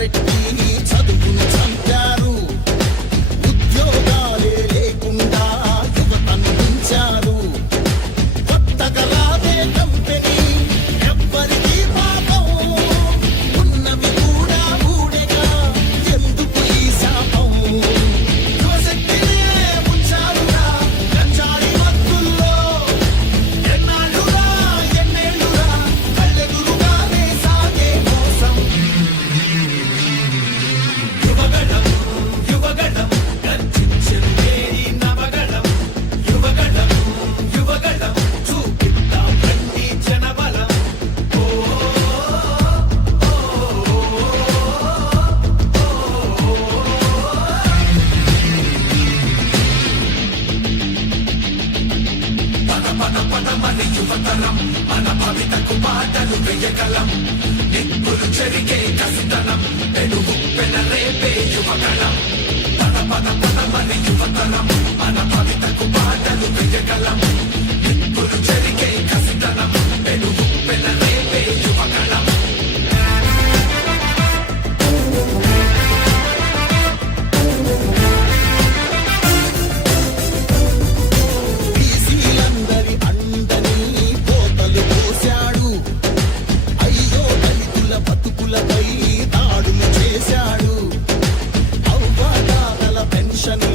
పెట్టి చదువును చంపారు. ఉద్యోగాలే లేకుండా యువతను ఉంచారు. కొత్తగా రాదే కంపెనీ ఎవ్వరికీ పాపం. ఉన్నవి కూడా ఊడేగా ఎందుకు ఈ శాపం. యువశక్తినే ఉంచారురా గంజాయి మత్తుల్లో. ఎన్నాళ్ళురా ఎన్నేళ్ళురా కళ్ళెదురుగానే సాగే మోసం. యువగళం యువగళం గర్జించెను మేరీ నవగళం. యువగళం యువగళం చూపిద్దాం రండి జనబలం. పదమని యువతరం మన భవితకు పాటలు వేయగలం. నిప్పులు చెరిగే కసితనం పెనుగు పెనరేపే యువగళం. పదమని యువతరం మన భవితకు పాటలు వేయగలం. నిప్పులు చెరిగే కసితనం పెనుగు పెనరేపే యువగళం. బీసీలందరి అండని కోతలు పోశాడు. అయ్యో దళితుల బతుకులపై దాడులు చేశాడు. అవ్వాతాతల పెన్షన్